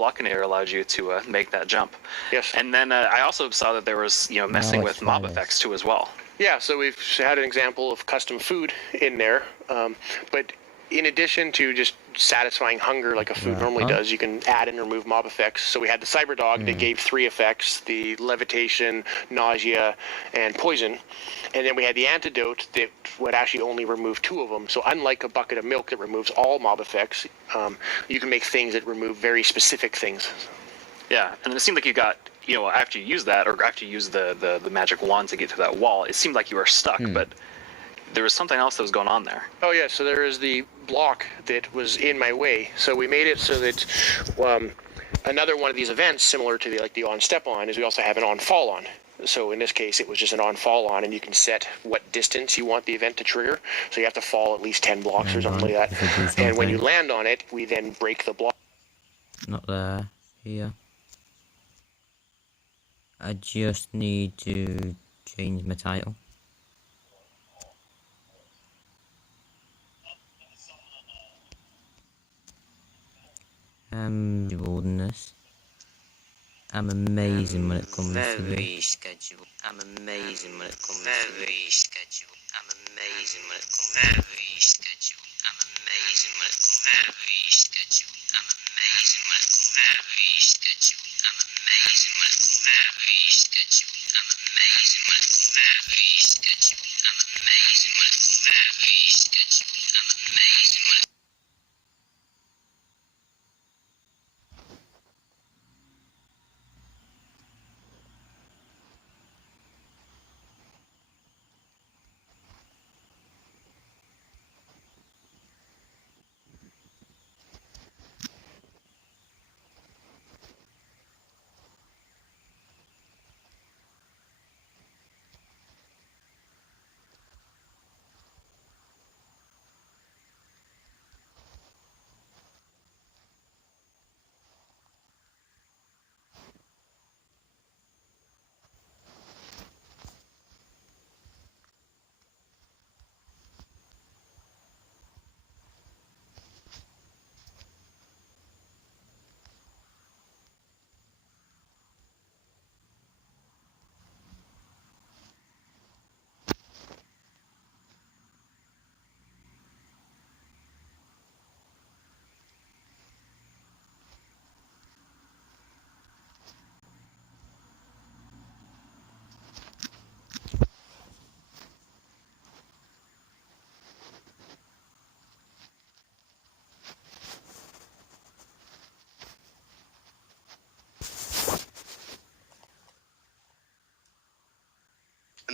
Blockinator allowed you to make that jump. Yes. And then I also saw that there was, messing with mob effects too as well. Yeah, so we've had an example of custom food in there, but in addition to just satisfying hunger like a food normally does, you can add and remove mob effects. So we had the cyber dog that gave 3 effects: the levitation, nausea, and poison. And then we had the antidote that would actually only remove 2 of them. So unlike a bucket of milk that removes all mob effects, you can make things that remove very specific things. Yeah, and it seemed like you got, after you used that, or after you used the magic wand to get to that wall, it seemed like you were stuck, but there was something else that was going on there. Oh yeah, so there is the block that was in my way. So we made it so that another one of these events, similar to the on step on, is we also have an on fall on. So in this case, it was just an on fall on, and you can set what distance you want the event to trigger. So you have to fall at least 10 blocks or something like that. And when you land on it, we then break the block. Not there. Here. I just need to change my title. The wilderness. I'm amazing when it comes to this. I'm amazing when it comes to this. I'm amazing when it comes to this. I'm amazing when it comes to this. I'm amazing when it comes to this. I'm amazing when it comes to this. I'm amazing when it comes to this. I'm amazing when it comes to this. I'm amazing when it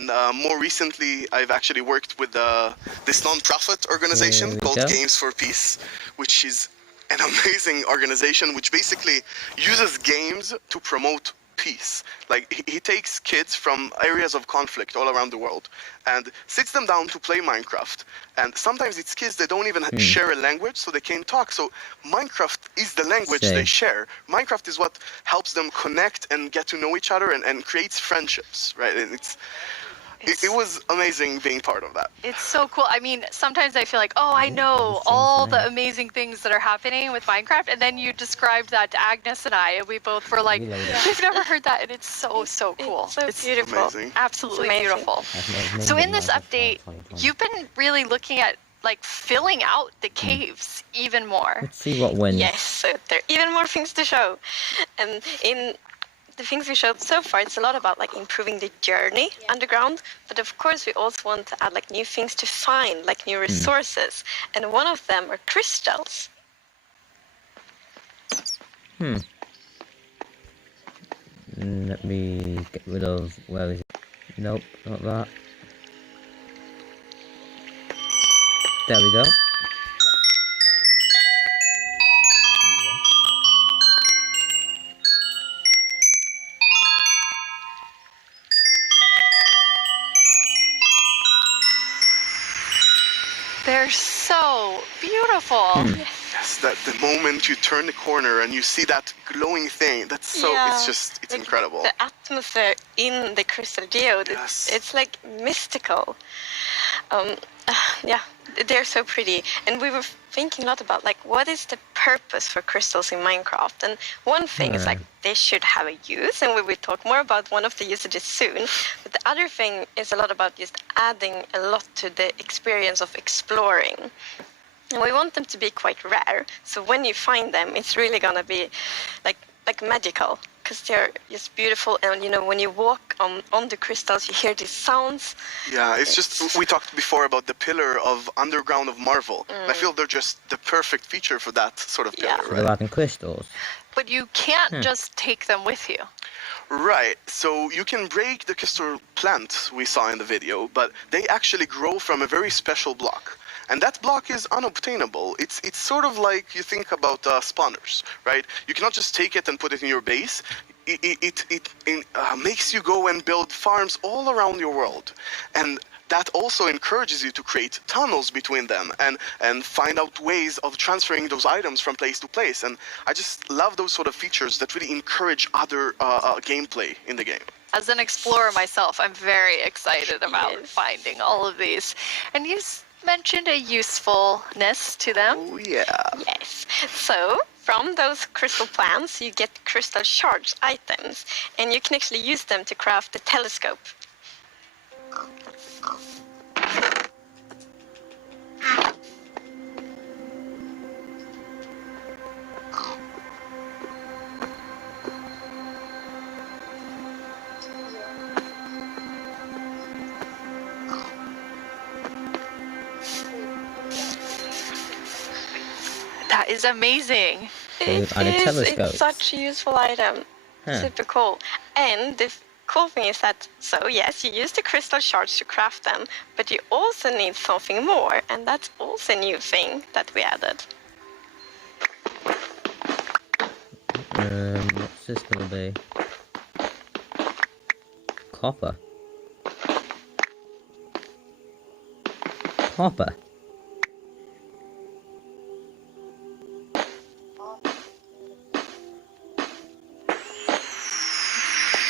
And more recently, I've actually worked with this non-profit organization called Games for Peace, which is an amazing organization which basically uses games to promote peace. Like, he takes kids from areas of conflict all around the world and sits them down to play Minecraft. And sometimes it's kids that don't even share a language, so they can't talk. So Minecraft is the language they share. Minecraft is what helps them connect and get to know each other and creates friendships, right? And it was amazing being part of that. It's so cool. I mean, sometimes I feel like, oh, I know all the amazing things that are happening with Minecraft, and then you described that to Agnes and I, and we both were like, we've never heard that, and it's so cool. It's beautiful. Amazing. Absolutely beautiful. So in this update, you've been really looking at like filling out the caves even more. Let's see what wins. Yes, so there are even more things to show. And in the things we showed so far, it's a lot about like improving the journey underground, but of course we also want to add like new things to find, like new resources, and one of them are crystals. Let me get rid of, where is it? Nope, not that. There we go. They're so beautiful. Yes, that the moment you turn the corner and you see that glowing thing, that's so, it's incredible. The atmosphere in the crystal geode, it's like mystical. Yeah, they're so pretty. And we were thinking a lot about like, what is the purpose for crystals in Minecraft. And one thing is like they should have a use, and we will talk more about one of the usages soon. But the other thing is a lot about just adding a lot to the experience of exploring. And we want them to be quite rare, so when you find them, it's really gonna be like magical, because they're just beautiful. And you know, when you walk on the crystals, you hear these sounds. Yeah, it's just, we talked before about the pillar of Underground of Marvel. I feel they're just the perfect feature for that sort of pillar, So they're in crystals. But you can't just take them with you. Right, so you can break the crystal plant we saw in the video, but they actually grow from a very special block. And that block is unobtainable. It's sort of like you think about spawners, right? You cannot just take it and put it in your base. It makes you go and build farms all around your world. And that also encourages you to create tunnels between them and find out ways of transferring those items from place to place. And I just love those sort of features that really encourage other gameplay in the game. As an explorer myself, I'm very excited about finding all of these. And you mentioned a usefulness to them. Oh, yeah. Yes. So from those crystal plants, you get crystal shards items, and you can actually use them to craft the telescope. That is amazing. It's such a useful item. Super cool. And the cool thing is that, so yes, you use the crystal shards to craft them, but you also need something more, and that's also a new thing that we added. What's this gonna be? Copper. Copper.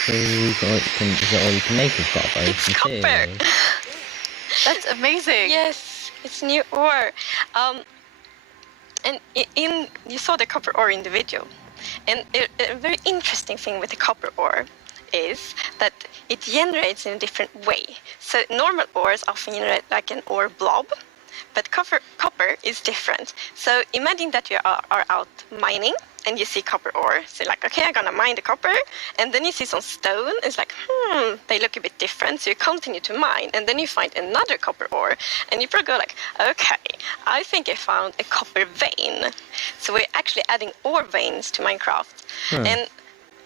So is that all you can make with copper? It's copper! That's amazing. Yes, it's new ore. And you saw the copper ore in the video. And a very interesting thing with the copper ore is that it generates in a different way. So normal ores often generate like an ore blob, but copper is different. So imagine that you are out mining and you see copper ore. So you're like, okay, I'm gonna mine the copper. And then you see some stone. It's like, they look a bit different. So you continue to mine. And then you find another copper ore. And you probably go like, okay, I think I found a copper vein. So we're actually adding ore veins to Minecraft. And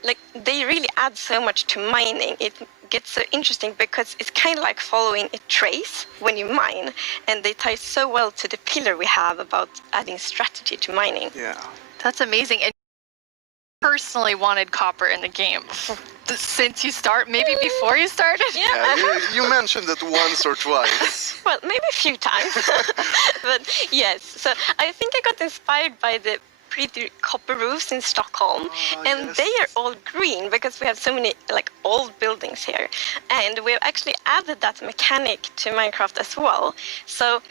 like they really add so much to mining. It gets so interesting because it's kind of like following a trace when you mine, and they tie so well to the pillar we have about adding strategy to mining. Yeah. That's amazing. And personally wanted copper in the game since you maybe before you started? Yeah, you mentioned it once or twice. Well, maybe a few times. But yes, so I think I got inspired by the pretty copper roofs in Stockholm, and yes. they are all green because we have so many like old buildings here, and we've actually added that mechanic to Minecraft as well. So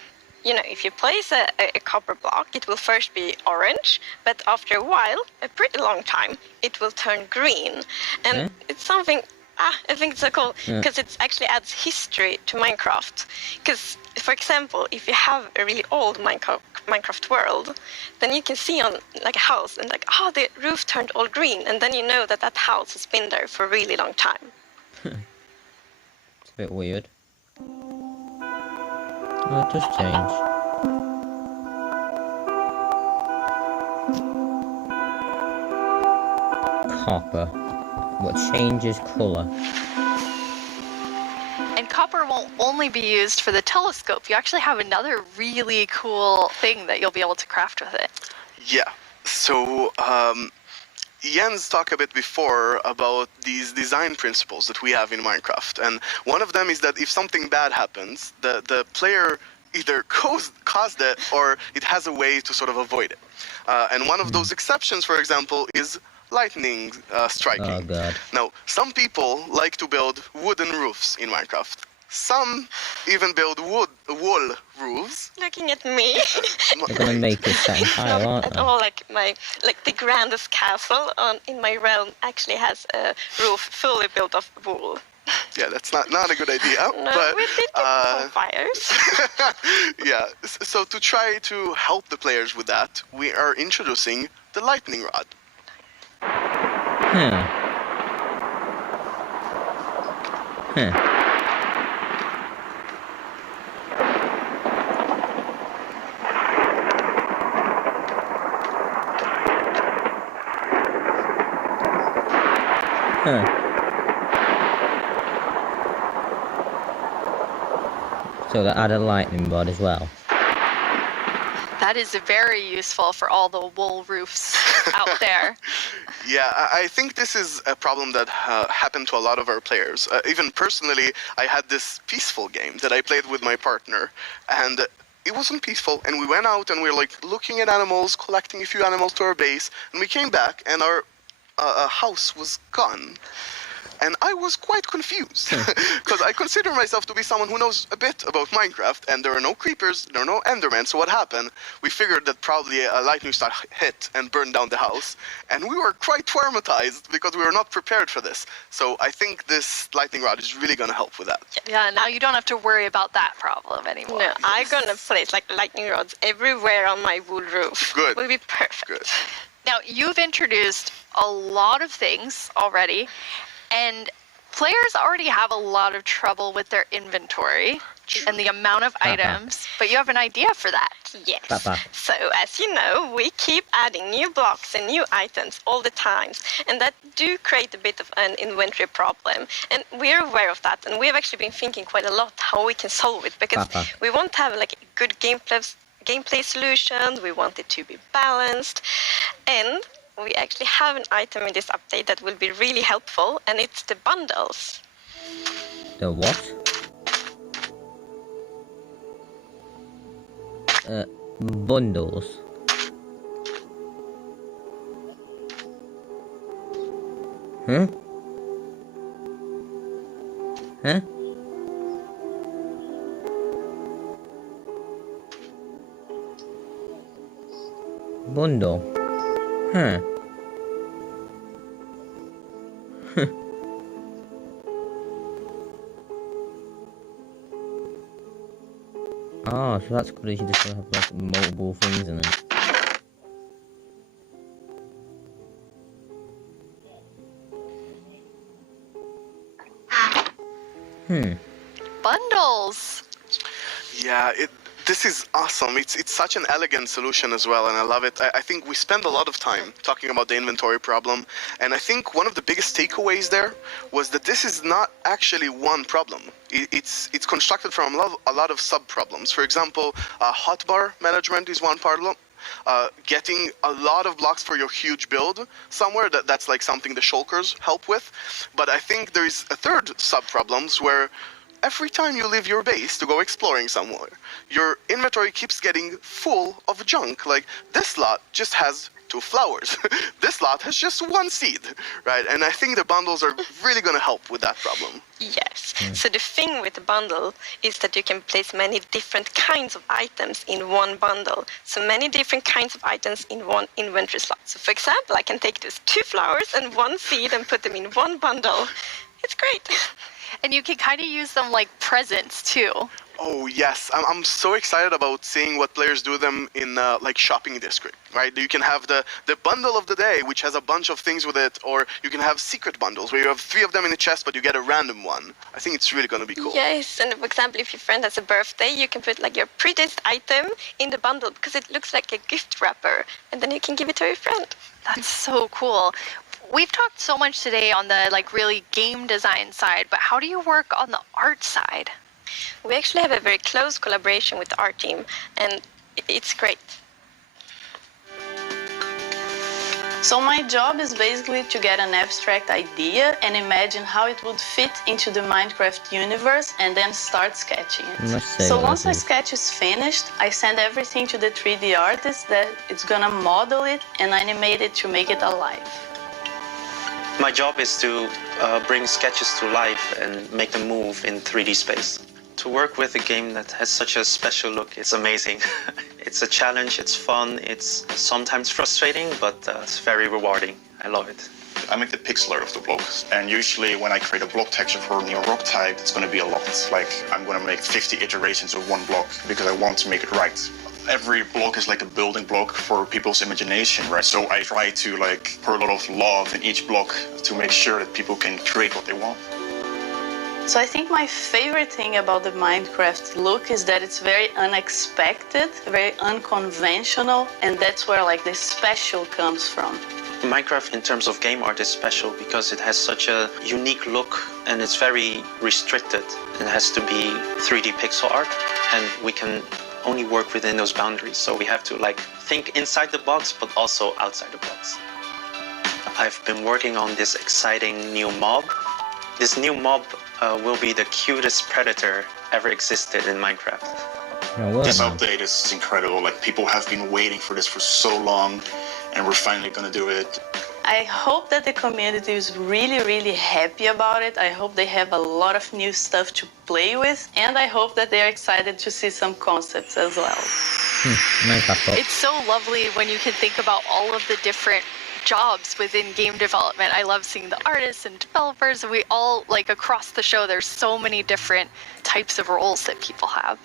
you know, if you place a copper block, it will first be orange, but after a while, a pretty long time, it will turn green. And it's something, I think it's so cool, because it actually adds history to Minecraft. Because, for example, if you have a really old Minecraft world, then you can see on like a house and like, oh, the roof turned all green, and then you know that that house has been there for a really long time. It's a bit weird. Oh, it does change. Copper. What changes colour? And copper won't only be used for the telescope. You actually have another really cool thing that you'll be able to craft with it. Yeah. So, Jens talked a bit before about these design principles that we have in Minecraft, and one of them is that if something bad happens, the player either caused it or it has a way to sort of avoid it. And one of those exceptions, for example, is lightning striking. Oh god. Now, some people like to build wooden roofs in Minecraft. Some even build wall roofs. Looking at me. They're gonna make it set higher, aren't At they? all, like the grandest castle in my realm actually has a roof fully built of wool. Yeah, that's not a good idea. No, but we did get some fires. yeah, so to try to help the players with that, we are introducing the lightning rod. Huh. Huh. Huh. So they add a lightning rod as well. That is very useful for all the wool roofs out there. Yeah, I think this is a problem that happened to a lot of our players. Even personally, I had this peaceful game that I played with my partner, and it wasn't peaceful, and we went out and we were like looking at animals, collecting a few animals to our base, and we came back and our house was gone. And I was quite confused, because I consider myself to be someone who knows a bit about Minecraft, and there are no creepers, there are no endermen, so what happened? We figured that probably a lightning strike hit and burned down the house, and we were quite traumatized because we were not prepared for this. So I think this lightning rod is really going to help with that. Yeah, now you don't have to worry about that problem anymore. No, I'm gonna place like lightning rods everywhere on my wool roof. Good. Will be perfect. Good. Now, you've introduced a lot of things already, and players already have a lot of trouble with their inventory and the amount of items, but you have an idea for that. Yes. Papa. So as you know, we keep adding new blocks and new items all the time, and that do create a bit of an inventory problem. And we're aware of that, and we have actually been thinking quite a lot how we can solve it, because Papa. we want to have like a good gameplay solution. We want it to be balanced, and we actually have an item in this update that will be really helpful, and it's the bundles. The what? Bundles. Huh? Huh? Bundle. Huh. Oh, so that's good. You just have like multiple things in it. Bundles! Yeah, this is awesome. It's such an elegant solution as well, and I love it. I think we spend a lot of time talking about the inventory problem, and I think one of the biggest takeaways there was that this is not actually one problem. It's constructed from a lot of sub-problems. For example, hotbar management is one problem. Getting a lot of blocks for your huge build somewhere, that's like something the shulkers help with. But I think there is a third sub-problems where every time you leave your base to go exploring somewhere, your inventory keeps getting full of junk. Like, this lot just has 2 flowers. This lot has just 1 seed, right? And I think the bundles are really going to help with that problem. Yes. So the thing with the bundle is that you can place many different kinds of items in one bundle. So many different kinds of items in one inventory slot. So for example, I can take these 2 flowers and 1 seed and put them in one bundle. It's great. And you can kind of use them like presents too. Oh yes, I'm so excited about seeing what players do them in like shopping district, right? You can have the bundle of the day, which has a bunch of things with it, or you can have secret bundles where you have 3 of them in a chest, but you get a random one. I think it's really going to be cool. Yes, and for example, if your friend has a birthday, you can put like your prettiest item in the bundle because it looks like a gift wrapper, and then you can give it to your friend. That's so cool. We've talked so much today on the like really game design side, but how do you work on the art side? We actually have a very close collaboration with the art team, and it's great. So my job is basically to get an abstract idea and imagine how it would fit into the Minecraft universe and then start sketching it. So once my sketch is finished, I send everything to the 3D artist that it's gonna model it and animate it to make it alive. My job is to bring sketches to life and make them move in 3D space. To work with a game that has such a special look, it's amazing. It's a challenge, it's fun, it's sometimes frustrating, but it's very rewarding. I love it. I make the pixel art of the blocks, and usually when I create a block texture for a new rock type, it's going to be a lot. Like, I'm going to make 50 iterations of one block because I want to make it right. Every block is like a building block for people's imagination, right? So I try to like pour a lot of love in each block to make sure that people can create what they want. So I think my favorite thing about the Minecraft look is that it's very unexpected, very unconventional, and that's where like the special comes from. Minecraft in terms of game art is special because it has such a unique look and it's very restricted. It has to be 3D pixel art and we can only work within those boundaries. So we have to like think inside the box but also outside the box. I've been working on this exciting new mob. This new mob will be the cutest predator ever existed in Minecraft. This update is incredible. Like, people have been waiting for this for so long, and we're finally gonna do it. I hope that the community is really, really happy about it. I hope they have a lot of new stuff to play with, and I hope that they're excited to see some concepts as well. It's so lovely when you can think about all of the different jobs within game development. I love seeing the artists and developers, and we all, like, across the show, there's so many different types of roles that people have.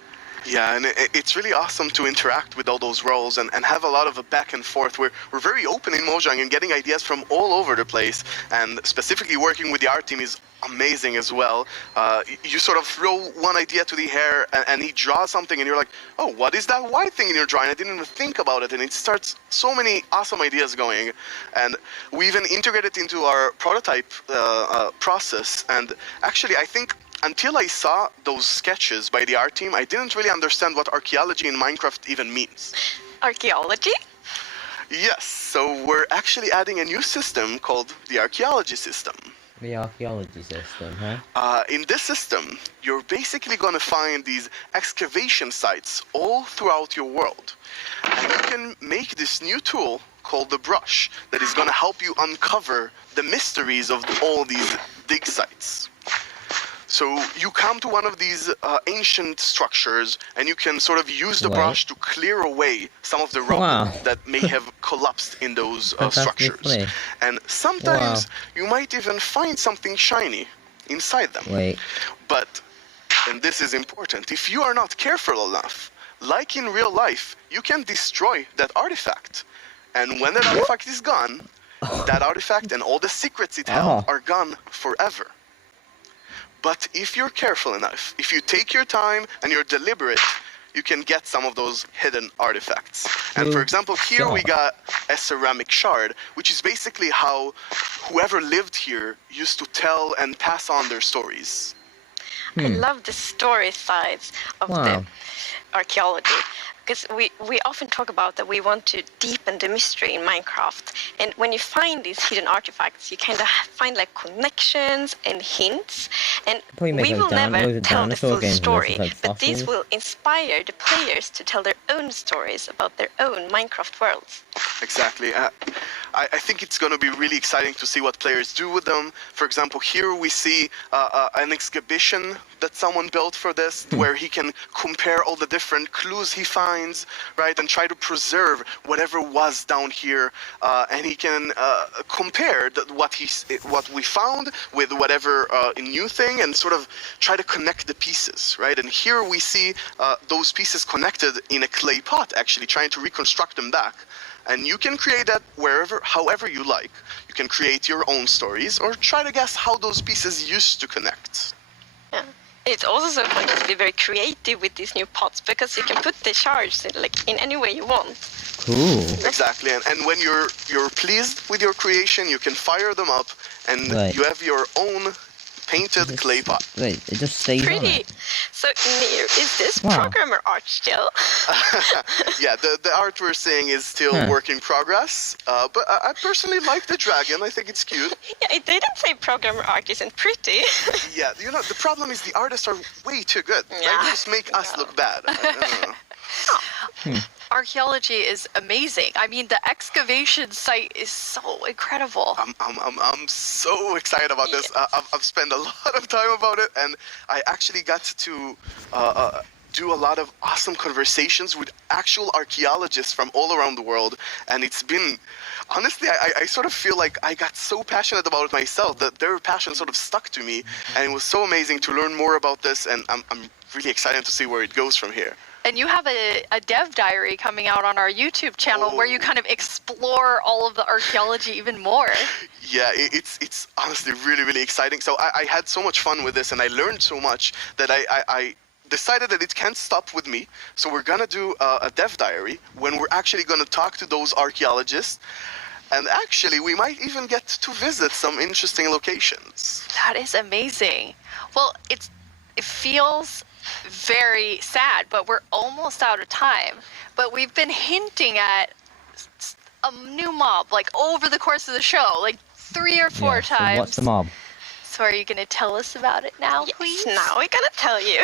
Yeah, and it's really awesome to interact with all those roles and have a lot of a back and forth. We're very open in Mojang and getting ideas from all over the place, and specifically working with the art team is amazing as well. You sort of throw one idea to the air and he draws something and you're like, oh, what is that white thing in your drawing? I didn't even think about it, and it starts so many awesome ideas going. And we even integrated into our prototype process, and actually I think until I saw those sketches by the art team, I didn't really understand what archaeology in Minecraft even means. Archaeology? Yes, so we're actually adding a new system called the Archaeology System. The Archaeology System, huh? In this system, you're basically going to find these excavation sites all throughout your world. And you can make this new tool called the brush that is going to help you uncover the mysteries of all these dig sites. So you come to one of these ancient structures and you can sort of use the brush to clear away some of the rubble that may have collapsed in those structures. And sometimes you might even find something shiny inside them. But, and this is important, if you are not careful enough, like in real life, you can destroy that artifact. And when that artifact is gone, that artifact and all the secrets it held are gone forever. But if you're careful enough, if you take your time and you're deliberate, you can get some of those hidden artifacts. And for example, here we got a ceramic shard, which is basically how whoever lived here used to tell and pass on their stories. I love the story sides of the archaeology. Because we often talk about that we want to deepen the mystery in Minecraft. And when you find these hidden artifacts, you kind of find like connections and hints. And we will never tell the full story, but these will inspire the players to tell their own stories about their own Minecraft worlds. Exactly. I think it's going to be really exciting to see what players do with them. For example, here we see an exhibition that someone built for this, where he can compare all the different clues he finds, right, and try to preserve whatever was down here, and he can compare what we found with whatever new thing, and sort of try to connect the pieces, right? And here we see those pieces connected in a clay pot, actually trying to reconstruct them back. And you can create that however you like. You can create your own stories or try to guess how those pieces used to connect. Yeah. It's also so fun to be very creative with these new pots, because you can put the shards in any way you want. Cool. Exactly, and when you're pleased with your creation, you can fire them up, and you have your own painted clay pot. Wait, it just stays on Pretty. it. So, Nir, is this programmer art still? Yeah, the art we're seeing is still work in progress, but I personally like the dragon. I think it's cute. Yeah, it didn't say programmer art isn't pretty. Yeah, you know, the problem is the artists are way too good. Yeah. They just make us look bad. I don't know. archaeology is amazing. I mean, the excavation site is so incredible. I'm so excited about this. I've spent a lot of time about it, and I actually got to do a lot of awesome conversations with actual archaeologists from all around the world, and it's been, honestly, I sort of feel like I got so passionate about it myself that their passion sort of stuck to me, and it was so amazing to learn more about this, and I'm really excited to see where it goes from here. And you have a dev diary coming out on our YouTube channel where you kind of explore all of the archaeology even more. Yeah, it's honestly really, really exciting. So I had so much fun with this, and I learned so much that I decided that it can't stop with me. So we're gonna do a dev diary when we're actually gonna talk to those archaeologists. And actually, we might even get to visit some interesting locations. That is amazing. Well, it feels very sad, but we're almost out of time. But we've been hinting at a new mob, like over the course of the show, like 3 or 4 times. So what's the mob? So are you going to tell us about it now, please? Now we're gonna tell you.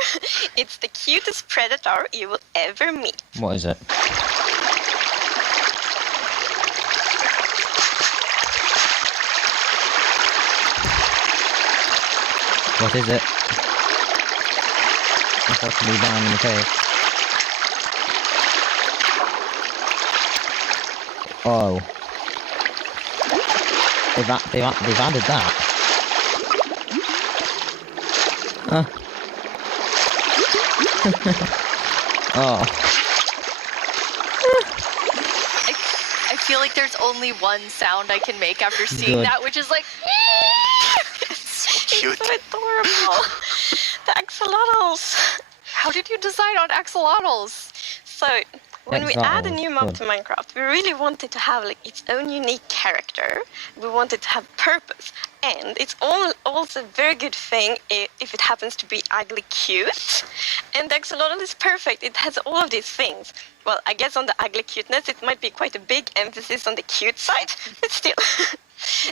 It's the cutest predator you will ever meet. What is it? What is it? It's supposed to be down in the cave. Oh. They've added that. Huh. Oh. I feel like there's only one sound I can make after seeing Good. that, which is like... Cute. It's so adorable. The axolotls. How did you decide on axolotls? So, when we add a new mob to Minecraft, we really wanted to have like its own unique character. We wanted to have purpose, and it's also a very good thing if it happens to be ugly cute. And the axolotl is perfect. It has all of these things. Well, I guess on the ugly cuteness, it might be quite a big emphasis on the cute side, but still.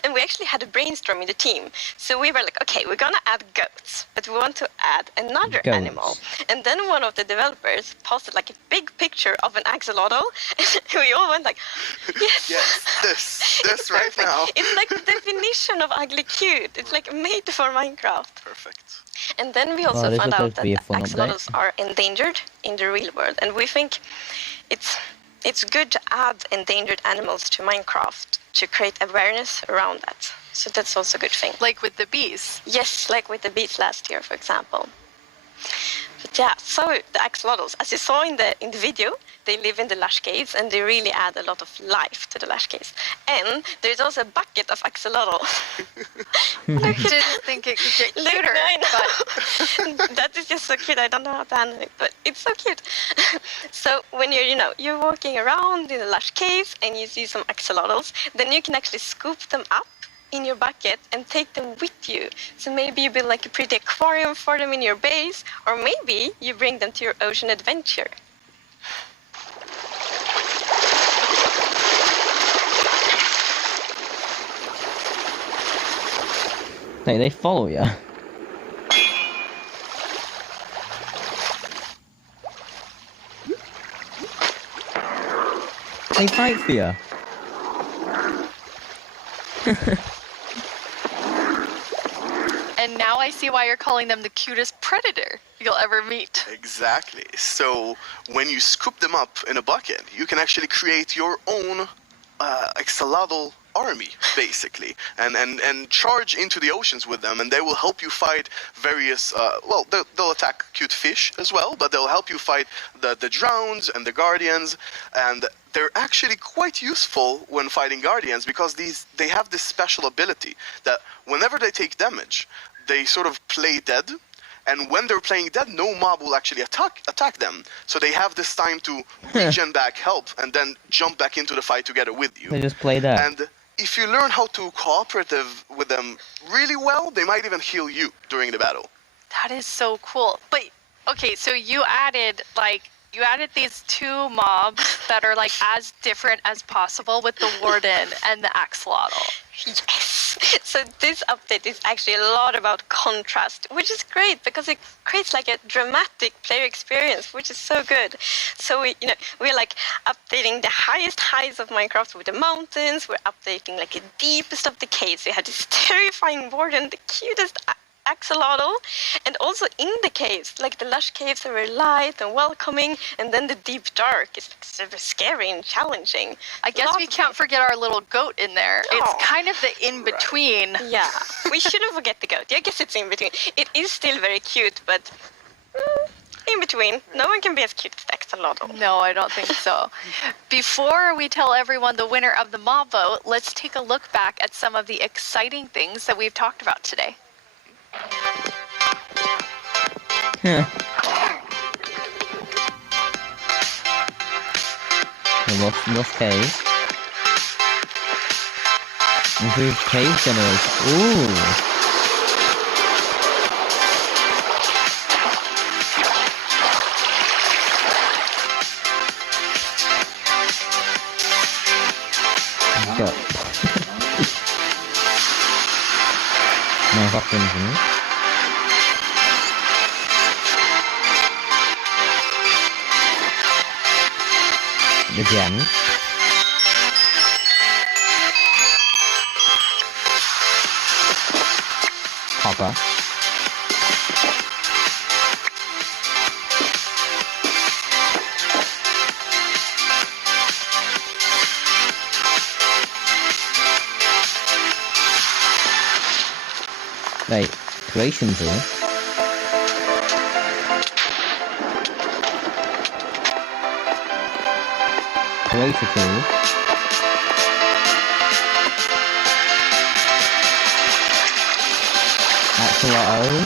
And we actually had a brainstorm in the team. So we were like, okay, we're gonna add goats, but we want to add another animal. And then one of the developers posted like a big picture of an axolotl. And we all went like, yes. Yes, this right now. It's like the definition of ugly cute. It's like made for Minecraft. Perfect. And then we also found out that axolotls are endangered in the real world. And we think it's good to add endangered animals to Minecraft to create awareness around that. So that's also a good thing. Like with the bees? Yes, like with the bees last year, for example. But yeah, so the axolotls, as you saw in the video, they live in the lush caves and they really add a lot of life to the lush caves. And there's also a bucket of axolotl. I didn't think it could get cuter. But that is just so cute. I don't know how to handle it, but it's so cute. So when you're walking around in the lush caves and you see some axolotls, then you can actually scoop them up in your bucket and take them with you. So maybe you build like a pretty aquarium for them in your base, or maybe you bring them to your ocean adventure. They follow you. They fight for you. And now I see why you're calling them the cutest predator you'll ever meet. Exactly. So when you scoop them up in a bucket, you can actually create your own axolotl army, basically, and charge into the oceans with them, and they will help you fight various, well, they'll attack cute fish as well, but they'll help you fight the drowns and the guardians, and they're actually quite useful when fighting guardians because they have this special ability that whenever they take damage, they sort of play dead. And when they're playing dead, no mob will actually attack them. So they have this time to regen back, help, and then jump back into the fight together with you. They just play dead. And if you learn how to cooperate with them really well, they might even heal you during the battle. That is so cool. But, okay, so you added these 2 mobs that are like as different as possible with the warden and the axolotl. Yes. So this update is actually a lot about contrast, which is great because it creates like a dramatic player experience, which is so good. So we're like updating the highest heights of Minecraft with the mountains. We're updating like the deepest of the caves. We have this terrifying warden, the cutest axolotl, and also in the caves, like the lush caves are very light and welcoming, and then the deep dark is like super scary and challenging. I guess we can't forget our little goat in there. Oh. It's kind of the in-between. Yeah, we shouldn't forget the goat. I guess it's in between. It is still very cute, but in between. No one can be as cute as the axolotl. No, I don't think so. Before we tell everyone the winner of the mob vote, let's take a look back at some of the exciting things that we've talked about today. Lost cave. Improved cave generation. Ooh. Got. No weapons in it. Again. Copper. Wait, creations here. Creator tool. Axolotl.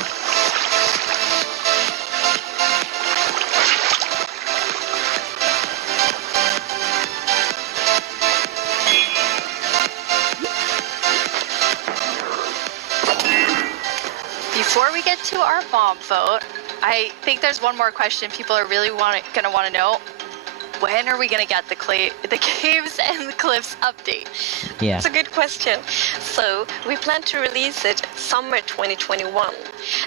Before we get to our mob vote, I think there's one more question people are really gonna want to know. When are we gonna get the caves and the cliffs update? Yeah. That's a good question. So we plan to release it summer 2021.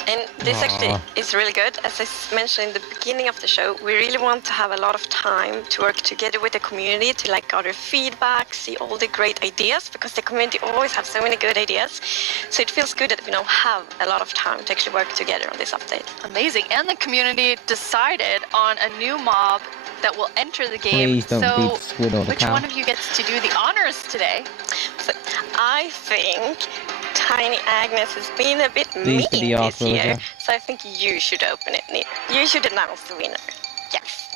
And this actually is really good. As I mentioned in the beginning of the show, we really want to have a lot of time to work together with the community to like gather feedback, see all the great ideas, because the community always have so many good ideas. So it feels good that we now have a lot of time to actually work together on this update. Amazing. And the community decided on a new mob that will enter the game. Please don't so beat Squid or the which cow. one of you gets to do the honors today? So I think Tiny Agnes has been a bit Please mean be the this author, year. yeah. So I think you should open it, Neil. You should announce the winner. Yes.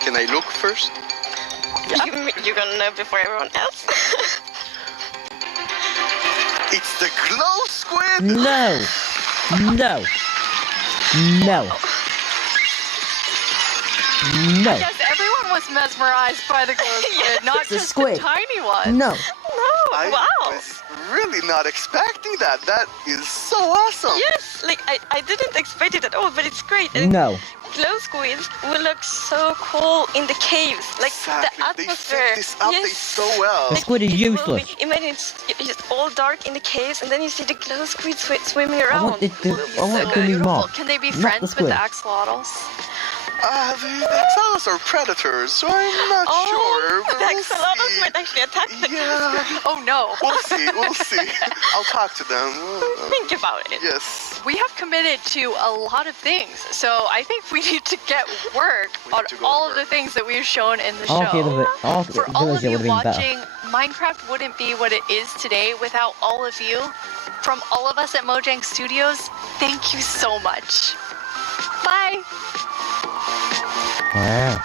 Can I look first? You're gonna know before everyone else. It's the glow squid! No! No! No! No! Yes, everyone was mesmerized by the glow squid, not The just squid. the tiny one. No! I Wow. was really not expecting that. That is so awesome. Yes, like I didn't expect it at all, but it's great. And No! glow squids will look so cool in the caves, like Exactly. the atmosphere. They fit this update Yes. so well. The squid is It will useless. be- Imagine it's just all dark in the caves, and then you see the glow squid swimming I around. want the new Beautiful. mob. Can they be Not friends the with squid. the axolotls? The axolotls are predators, so I'm not sure. But the we'll axolotls see. might actually attack the Yeah, Oh no. we'll see. We'll see. I'll talk to them. Think about it. Yes. We have committed to a lot of things, so I think we need to get work We need on to go all to of the work. things that we've shown in the Archaeology show. For all of would you have been better. watching, Minecraft wouldn't be what it is today without all of you. From all of us at Mojang Studios, thank you so much. Bye. Wow.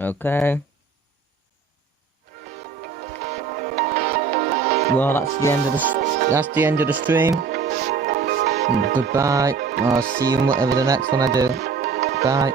Okay. Well, that's the end of the stream. Goodbye. I'll see you in whatever the next one I do. Bye.